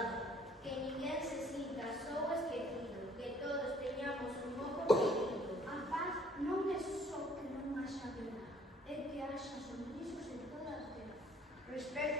olvidado. Que ninguén se sinta só esquecido, que todos teñamos un oco querido. A paz non é só que non haxa guerra, é que haxa sorrisos en toda a terra. Respecto